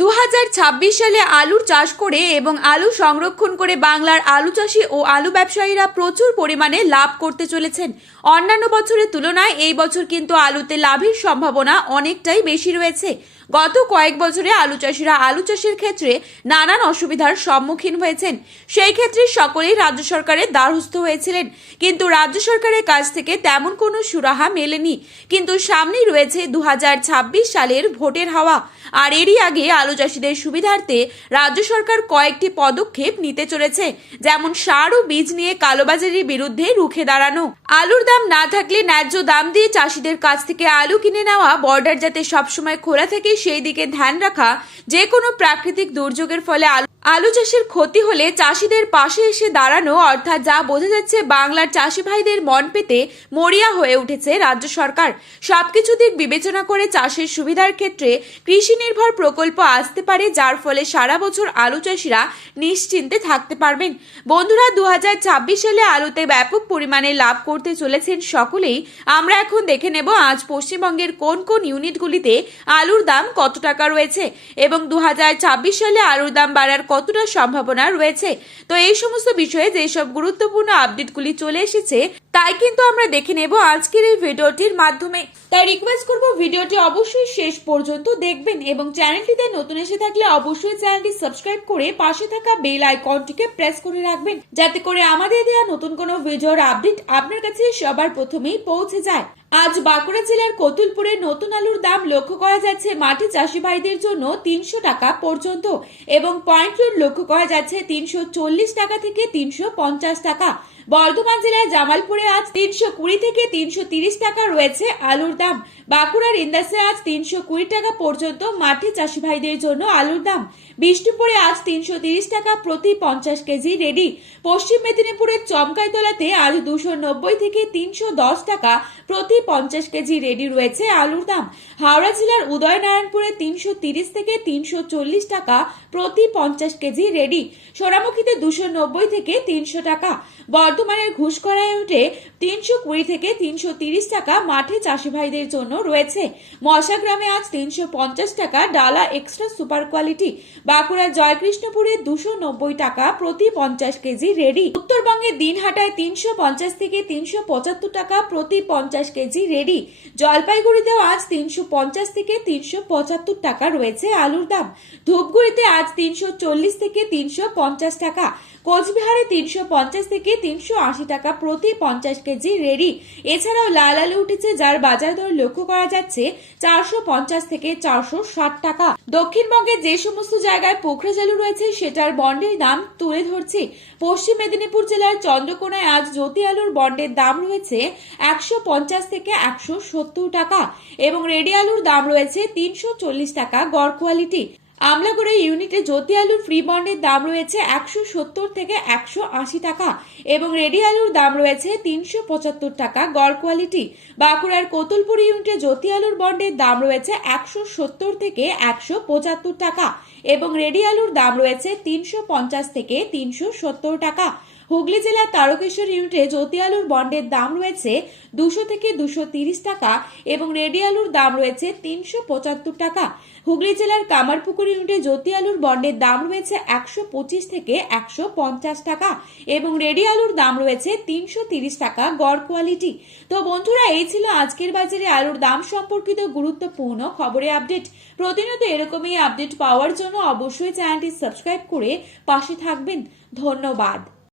2026 সালে আলুর চাষ করে এবং আলু সংরক্ষণ করে বাংলার আলু চাষি ও আলু ব্যবসায়ীরা প্রচুর পরিমাণে লাভ করতে চলেছেন। অন্যান্য বছরের তুলনায় এই বছর কিন্তু আলুতে লাভের সম্ভাবনা অনেকটাই বেশি রয়েছে। গত কয়েক বছরে আলু চাষিরা আলু চাষের ক্ষেত্রে নানান অসুবিধার সম্মুখীন হয়েছেন। সেই ক্ষেত্রে সকলেই রাজ্য সরকারের দ্বারস্থ হয়েছিলেন, কিন্তু রাজ্য সরকারের কাছ থেকে তেমন কোনো সুরাহা মেলেনি। কিন্তু সামনেই রয়েছে 2026 সালের ভোটের হাওয়া, আর এরই আগে আলু চাষিদের সুবিধার্থে রাজ্য সরকার কয়েকটি পদক্ষেপ নিতে চলেছে, যেমন সার ও বীজ নিয়ে কালোবাজারির বিরুদ্ধে রুখে দাঁড়ানো, আলুর দাম না থাকলে ন্যায্য দাম দিয়ে চাষিদের কাছ থেকে আলু কিনে নেওয়া, বর্ডার যাতে সবসময় খোলা থাকে সেই দিকে ধ্যান রাখা, যে কোনো প্রাকৃতিক দুর্যোগের ফলে আলু চাষের ক্ষতি হলে চাষিদের পাশে এসে দাঁড়ানো, অর্থাৎ যা বোঝা যাচ্ছে বাংলার চাষি ভাইদের মন পেতে মরিয়া হয়ে উঠেছে রাজ্য সরকার। সবকিছু দিক বিবেচনা করে চাষের সুবিধার ক্ষেত্রে কৃষি নির্ভর প্রকল্প আসতে পারে, যার ফলে সারা বছর আলু চাষিরা নিশ্চিন্তে থাকতে পারবেন। বন্ধুরা, 2026 সালে আলুতে ব্যাপক পরিমাণে লাভ করতে চলেছেন সকলেই। আমরা এখন দেখে নেব আজ পশ্চিমবঙ্গের কোন কোন ইউনিটগুলিতে আলুর দাম কত টাকা রয়েছে এবং 2026 সালে আলুর দাম বাড়ার কতটা সম্ভাবনা রয়েছে। তো এই সমস্ত বিষয়ে যেসব গুরুত্বপূর্ণ আপডেটগুলি চলে এসেছে তাই কিন্তু আমরা দেখে নেব আজকের এই ভিডিওটির মাধ্যমে। তাই রিকোয়েস্ট করব ভিডিওটি অবশ্যই শেষ পর্যন্ত দেখবেন এবং চ্যানেলটিতে নতুন এসে থাকলে অবশ্যই চ্যানেলটি সাবস্ক্রাইব করে পাশে থাকা বেল আইকনটিকে প্রেস করে রাখবেন, যাতে করে আমাদের দেওয়া নতুন কোনো ভিডিওর আপডেট আপনার কাছে সবার প্রথমেই পৌঁছে যায়। আজ বাঁকুড়া জেলার কতুলপুরে নতুন আলুর দাম লক্ষ্য করা যাচ্ছে মাটি চাষি ভাইদের জন্য 300 টাকা পর্যন্ত এবং পয়েন্ট রোড লক্ষ্য করা যাচ্ছে 340 টাকা থেকে 350 টাকা। বর্ধমান জেলার জামালপুরে আজ 320 থেকে 330 টাকা রয়েছে আলুর দাম। বাঁকুড়ার ইন্দাসে আজ 320 টাকা পর্যন্ত মাঠে চাষি ভাইদের জন্য আলুর দাম। বিষ্ণুপুরে আজ 330 টাকা প্রতি 50 কেজি রেডি। পশ্চিম মেদিনীপুরের চমকাইতলাতে আজ 290 থেকে 310 টাকা প্রতি 50 কেজি রেডি রয়েছে আলুর দাম। হাওড়া জেলার উদয়নারায়ণপুরে 330 থেকে 340 টাকা প্রতি 50 কেজি রেডি। সোনামুখীতে 290 থেকে 300 টাকা। বর্ধমানের ঘুষকরায় উঠে 320 থেকে 330 টাকা মাঠে চাষি ভাইদের জন্য রয়েছে। মশাগ্রামে আজ 350 টাকা ডালা এক্সট্রা সুপার কোয়ালিটি। বাঁকুড়ার জয়কৃষ্ণপুরে 290 টাকা প্রতি 50 কেজি রেডি। উত্তরবঙ্গের দিনহাটায় 350 থেকে 375 টাকা প্রতি 50 কেজি রেডি। জলপাইগুড়িতেও আজ 350 থেকে 375 টাকা রয়েছে আলুর দাম। ধূপগুড়িতে আজ 340 থেকে 350 টাকা। কোচবিহারে 350 থেকে 380 টাকা প্রতি 50 কেজি রেডি। এছাড়াও লাল আলু উঠেছে, যার বাজার দর লক্ষ্য করা যাচ্ছে 450 থেকে 460 টাকা। দক্ষিণবঙ্গের যে সমস্ত জায়গায় পোখরাজ আলু রয়েছে সেটার বন্ডের দাম তুলে ধরছি। পশ্চিম মেদিনীপুর জেলার চন্দ্রকোনায় আজ জ্যোতি আলুর বন্ডের দাম রয়েছে 150 থেকে 170 টাকা এবং রেডি আলুর দাম রয়েছে 340 টাকা গড় কোয়ালিটি। আমলাগড়ে ইউনিটে জ্যোতি আলুর ফ্রি বন্ডের দাম রয়েছে 170 থেকে 180 টাকা এবং রেডি আলুর দাম রয়েছে 375 টাকা গড় কোয়ালিটি। বাঁকুড়ার কতুলপুর ইউনিটে জ্যোতি আলুর বন্ডের দাম রয়েছে 170 থেকে 175 টাকা এবং রেডি আলুর দাম রয়েছে 350 থেকে 370 টাকা। হুগলি জেলার তারকেশ্বর ইউনিটে জ্যোতি আলুর বন্ডের দাম রয়েছে 200 থেকে 230 টাকা এবং রেডি আলুর দাম রয়েছে 375 টাকা। হুগলি জেলার কামারপুকুর ইউনিটে জ্যোতি আলুর বন্ডের দাম রয়েছে 125 থেকে 150 টাকা এবং রেডি আলুর দাম রয়েছে 330 টাকা গড় কোয়ালিটি। তো বন্ধুরা, এই ছিল আজকের বাজারে আলুর দাম সম্পর্কিত গুরুত্বপূর্ণ খবরের আপডেট। প্রতিনিয়ত এরকমই আপডেট পাওয়ার জন্য অবশ্যই চ্যানেলটি সাবস্ক্রাইব করে পাশে থাকবেন। ধন্যবাদ।